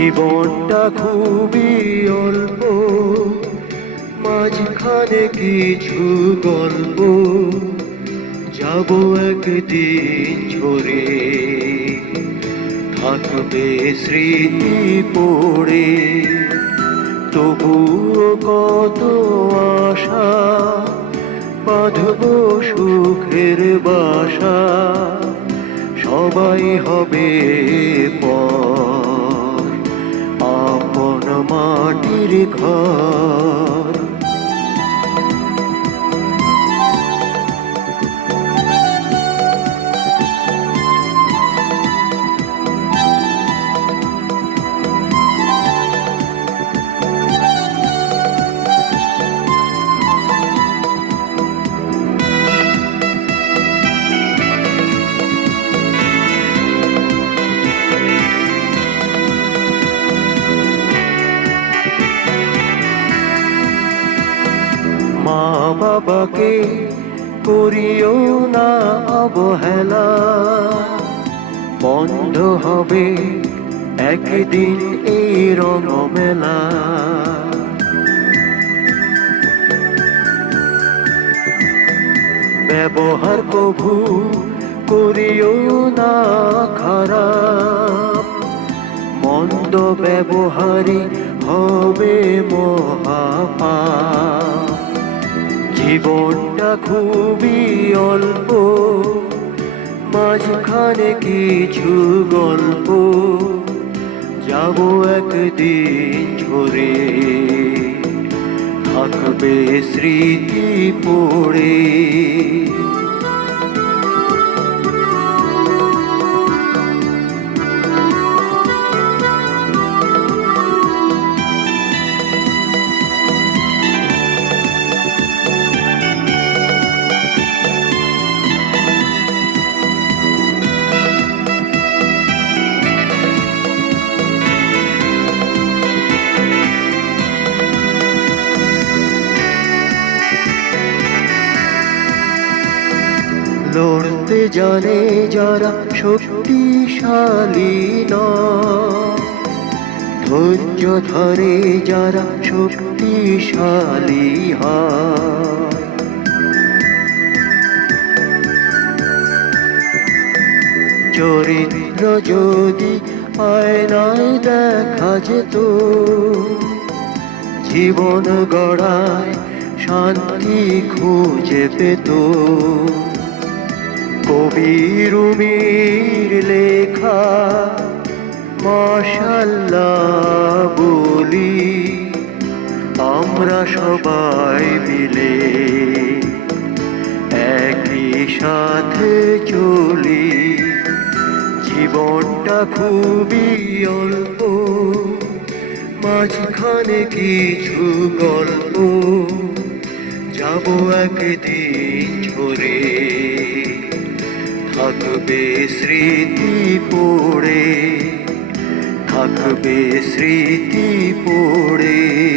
জীবনটা খুবই অল্প, মাঝখানে কিছু গল্প। যাব একদিন ঝরে, থাকবে স্মৃতি পড়ে। তবুও কত আশা, বাঁধব সুখের বাসা, সবাই হবে পর মাটির ঘর। মা বাবাকে করিও না অবহেলা। বন্ধ হবে একদিন এই রঙমেলা ব্যবহার কভু করিও না খারাপ। মন্দ ব্যবহারই জীবনটা খুবই অল্প। মাঝখানে কিছু গল্প। যাব একদিন ঝরে। থাকবে স্মৃতি পড়ে। লড়তে জানে যারা শক্তিশালী নয় ধৈর্য ধরে যারা শক্তিশালী হয়। চরিত্র যদি আয়নায় দেখা যেত, জীবন গড়ায় শান্তি খুঁজে পেত। কবি রুমির লেখা, মশাল্লাহ বলি, আমরা সবাই মিলে একই সাথে চলি। জীবনটা খুবই অল্প, মাঝখানে কিছু গল্প। যাব একদিন ঝরে। থাকবে স্মৃতি পড়ে থাকবে স্মৃতি পড়ে।